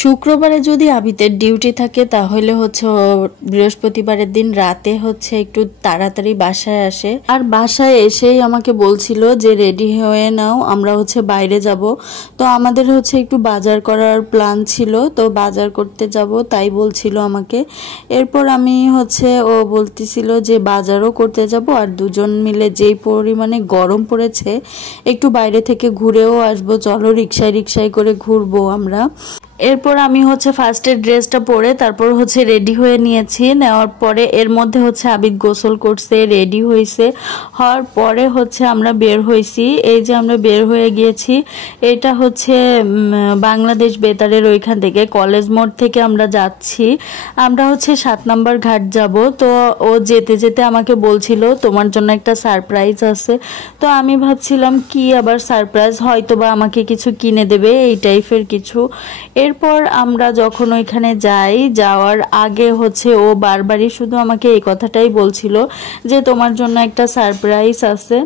শুক্রবারে যদি আবিদের ডিউটি থাকে তাহলে হচ্ছে ও বৃহস্পতিবারের দিন রাতে হচ্ছে একটু তাড়াতাড়ি বাসায় আসে। আর বাসায় এসেই আমাকে বলছিল যে রেডি হয়ে নাও, আমরা হচ্ছে বাইরে যাব। তো আমাদের হচ্ছে একটু বাজার করার প্ল্যান ছিল, তো বাজার করতে যাব তাই বলছিল আমাকে। এরপর আমি হচ্ছে ও বলতেছিল যে বাজারও করতে যাব আর দুজন মিলে যেই পরিমাণে গরম পড়েছে একটু বাইরে থেকে ঘুরেও আসবো, চলো রিক্সায় করে ঘুরবো আমরা। এরপর আমি হচ্ছে ফার্স্টে ড্রেসটা পরে তারপর হচ্ছে রেডি হয়ে নিয়েছি। নেওয়ার পরে এর মধ্যে হচ্ছে আবিদ গোসল করছে, রেডি হয়েছে, হওয়ার পরে হচ্ছে আমরা বের হয়েছি। এই যে আমরা বের হয়ে গিয়েছি, এটা হচ্ছে বাংলাদেশ বেতারের ওইখান থেকে কলেজ মোড় থেকে আমরা যাচ্ছি। আমরা হচ্ছে 7 নম্বর ঘাট যাব। তো ও যেতে যেতে আমাকে বলছিল তোমার জন্য একটা সারপ্রাইজ আছে। তো আমি ভাবছিলাম কি আবার সারপ্রাইজ, হয়তো বা আমাকে কিছু কিনে দেবে এই টাইপের কিছু। এরপর আমরা যখন ওইখানে যাই, যাওয়ার আগে হচ্ছে ও বারবারই শুধু আমাকে এই কথাটাই বলছিল যে তোমার জন্য একটা সারপ্রাইজ আছে।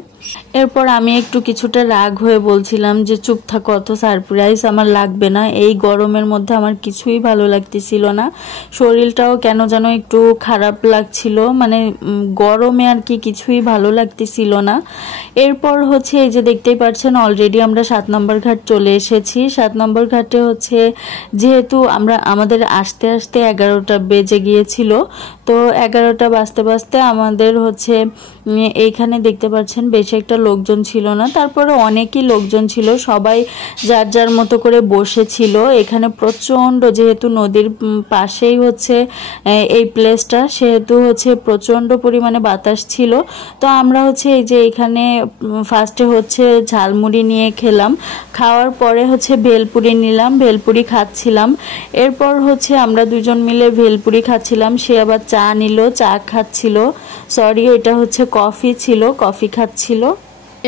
এরপর আমি একটু কিছুটা রাগ হয়ে বলছিলাম যে চুপ থাকো, অত সারপ্রাইজ আমার লাগবে না, এই গরমের মধ্যে আমার কিছুই ভালো লাগতেছিল না, শরীরটাও কেন যেন একটু খারাপ লাগছিল, মানে গরমে আর কি কিছুই ভালো লাগতেছিল না। এরপর হচ্ছে এই যে দেখতেই পাচ্ছেন অলরেডি আমরা 7 নম্বর ঘাট চলে এসেছি। 7 নম্বর ঘাটে হচ্ছে যেহেতু আমাদের আসতে আসতে 11টা বেজে গিয়েছিল, তো 11টা বাজতে বাজতে আমাদের হচ্ছে এইখানে দেখতে পাচ্ছেন বেশি একটা লোকজন ছিল না, তারপরে অনেকই লোকজন ছিল, সবাই যার যার মতো করে বসেছিল। এখানে প্রচণ্ড, যেহেতু নদীর পাশেই হচ্ছে এই প্লেসটা, সেহেতু হচ্ছে প্রচণ্ড পরিমাণে বাতাস ছিল। তো আমরা হচ্ছে এই যে এখানে ফার্স্টে হচ্ছে ঝালমুড়ি নিয়ে খেলাম, খাওয়ার পরে হচ্ছে ভেলপুরি নিলাম, ভেলপুরি খাচ্ছিলাম। এরপর হচ্ছে আমরা দুজন মিলে ভেলপুরি খাচ্ছিলাম, সে আবার চা নিল, চা খাচ্ছিল, সরি এটা হচ্ছে কফি ছিল, কফি খাচ্ছিল।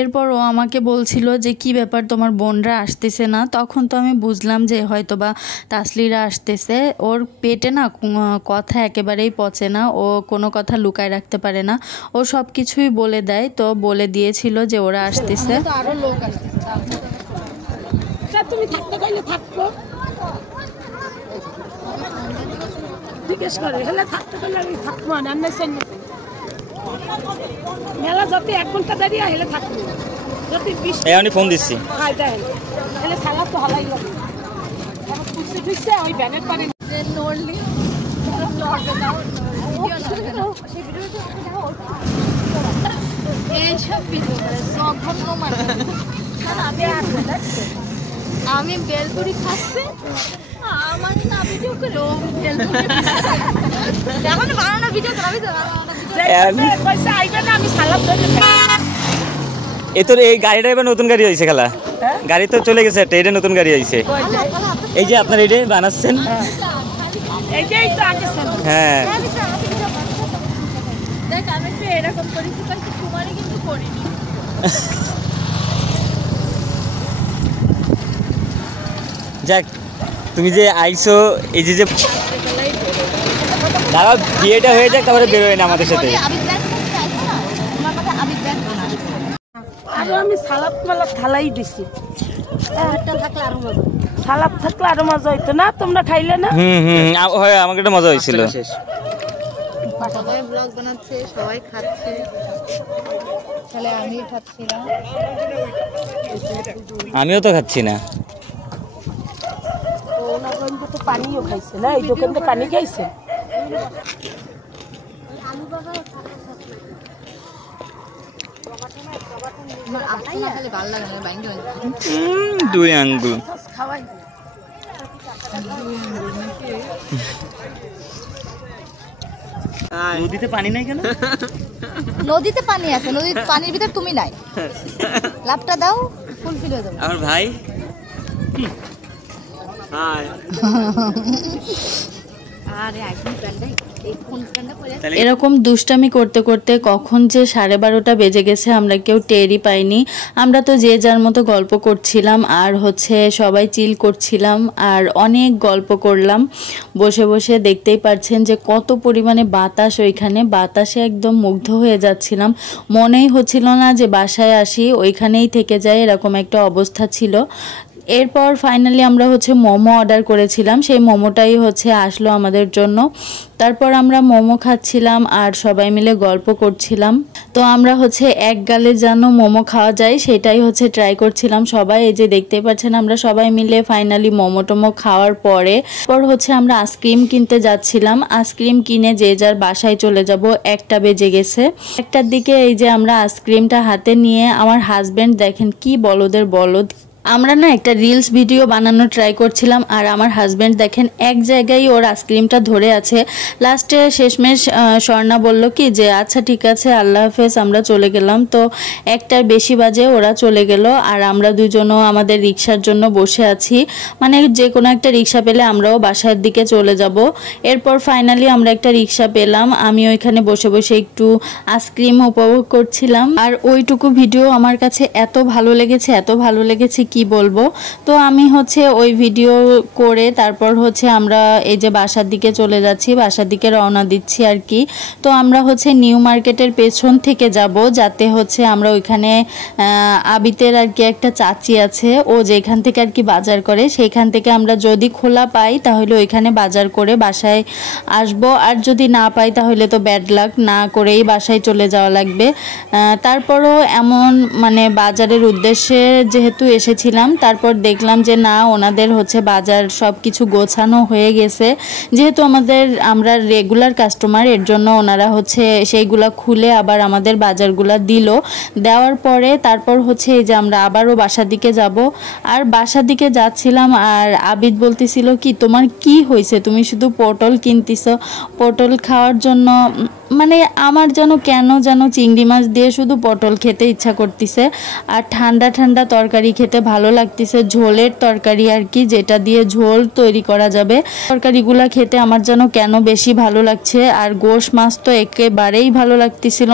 এরপর ও আমাকে বলছিল যে কি ব্যাপার তোমার বোনরা আসতেছে না। তখন তো আমি বুঝলাম যে হয়তো বা তাসলিরা আসতেছে, ওর পেটে না কথা একেবারেই পচে না, ও কোনো কথা লুকায় রাখতে পারে না, ও সব কিছুই বলে দেয়। তো বলে দিয়েছিল যে ওরা আসতেছে। আরো লোক আসছে, তুমি থাকতে কইলে থাকবো, জিজ্ঞেস করে হেলে থাকতে কইলে আমি থাকবো না, মেলা যত 1 ঘন্টা দাঁড়িয়ে হেলে থাকবো, যদি 20 আমি ফোন দিচ্ছি হেলে সালাদ তো হালাই লাগবে। খুশি খুশি ওই ব্যানের পরে নড়লি এইসব ভিডিও করে জঘন্য মানে। আমি বেলপুরি খাচ্ছি, আমার না ভিডিও করে ও বেলপুরি এখন বানানো ভিডিও করাবি তো পয়সা আইবে না, আমি সালাদ ধরে এই তো এই গাড়িটা এবার নতুন গাড়ি হয়েছে, খেলা গাড়ি তো চলে গেছে, এটা নতুন গাড়ি হয়েছে। এই যে আপনার এটা বানাচ্ছেন, এইটাই তো আগে ছিল। হ্যাঁ দেখ আমি তো এরকম করেছি, কিন্তু তোমারে কিন্তু করিনি। যাক তুমি যে আইসো, এই যে দাঁড়াও বিয়েটা হয়ে যাক তারপরে বেরোয় না আমাদের সাথে। আরো আমি সালাদ মালাদ থালাই দিছি, সালাদ থাকলে আরো মজা হইতো না, তোমরা খাইলে না? হয় আমাকে একটা মজা হয়েছিল। সবাই ব্লগ বানাচ্ছে, সবাই খাচ্ছে, তাহলে আমি খাচ্ছি না, আমিও তো খাচ্ছি না। তো পানিও খাইছে না, এই দোকানতে পানি খাইছে। দুই আঙ্গুল নদীতে পানি নাই কেন? নদীতে পানি আছে, নদীর পানির ভিতর তুমি নাই, লাভটা দাও ফুলফিল হয়ে যাবে। আমার ভাই এরকম দুষ্টামি করতে করতে কখন যে 12:30 বেজে গেছে আমরা কেউ টেরই পাইনি। আমরা তো যে যার মতো গল্প করছিলাম আর হচ্ছে সবাই চিল করছিলাম আর অনেক গল্প করলাম বসে বসে। দেখতেই পাচ্ছেন যে কত পরিমাণে বাতাস, ওইখানে বাতাসে একদম মুগ্ধ হয়ে যাচ্ছিলাম, মনেই হচ্ছিল না যে বাসায় আসি, ওইখানেই থেকে যায়, এরকম একটা অবস্থা ছিল। এরপর ফাইনালি আমরা হচ্ছে মোমো অর্ডার করেছিলাম, সেই মোমোটাই হচ্ছে আসলো আমাদের জন্য। তারপর আমরা মোমো খাচ্ছিলাম আর সবাই মিলে গল্প করছিলাম। তো আমরা হচ্ছে এক গালে যেন মোমো খাওয়া যায় সেটাই হচ্ছে ট্রাই করছিলাম সবাই। এই যে দেখতে পাচ্ছেন আমরা সবাই মিলে ফাইনালি মোমো টোমো খাওয়ার পরে হচ্ছে আমরা আইসক্রিম কিনতে যাচ্ছিলাম। আইসক্রিম কিনে যে যার বাসায় চলে যাব, 1টা বেজে গেছে। 1টার দিকে এই যে আমরা আইসক্রিমটা হাতে নিয়ে, আমার হাজবেন্ড দেখেন কি বলদের বলদ, আমরা না একটা রিলস ভিডিও বানানোর ট্রাই করছিলাম আর আমার হাজব্যান্ড দেখেন এক জায়গায় ওর আইসক্রিমটা ধরে আছে। লাস্টে শেষমেশ স্বর্ণা বলল কি যে আচ্ছা ঠিক আছে আল্লাহ হাফেজ, আমরা চলে গেলাম। তো 1টার বেশি বাজে ওরা চলে গেল আর আমরা দুজনও আমাদের রিক্সার জন্য বসে আছি, মানে যে কোনো একটা রিক্সা পেলে আমরাও বাসার দিকে চলে যাব। এরপর ফাইনালি আমরা একটা রিক্সা পেলাম, আমি ওইখানে বসে বসে একটু আইসক্রিম উপভোগ করছিলাম। আর ওইটুকু ভিডিও আমার কাছে এত ভালো লেগেছে কি বলবো। তো আমি হচ্ছে ওই ভিডিও করে তারপর হচ্ছে আমরা এই যে বাসার দিকে চলে যাচ্ছি, বাসার দিকে রওনা দিচ্ছি আর কি। তো আমরা হচ্ছে নিউ মার্কেটের পেছন থেকে যাব, যাতে হচ্ছে আমরা ওইখানে আবিতের আর কি একটা চাচি আছে, ও যেখান থেকে আর কি বাজার করে, সেইখান থেকে আমরা যদি খোলা পাই তাহলে ওইখানে বাজার করে বাসায় আসবো, আর যদি না পাই তাহলে তো ব্যাড লাক, না করেই বাসায় চলে যাওয়া লাগবে। তারপরও এমন মানে বাজারের উদ্দেশ্যে যেহেতু এসেছিলাম, তারপর দেখলাম যে না ওনাদের হচ্ছে বাজার সব কিছু গোছানো হয়ে গেছে। যেহেতু আমরা রেগুলার কাস্টমার, এর জন্য ওনারা হচ্ছে সেইগুলা খুলে আবার আমাদের বাজারগুলা দেওয়ার পরে তারপর হচ্ছে এই যে আমরা আবারও বাসার দিকে যাব। আর বাসার দিকে যাচ্ছিলাম আর আবিদ বলতেছিল কি তোমার কি হয়েছে, তুমি শুধু পটল কিনতেছ, পটল খাওয়ার জন্য, মানে আমার কেন যেন চিংড়ি মাছ দিয়ে শুধু পটল খেতে ইচ্ছা করতেছে আর ঠান্ডা ঠান্ডা তরকারি খেতে ভালো লাগতেছে, ঝোলের তরকারি আর কি, যেটা দিয়ে ঝোল তৈরি করা যাবে। তরকারিগুলা খেতে আমার কেন বেশি ভালো লাগছে, আর গোশ মাছ তো একেবারেই ভালো লাগতেছিল।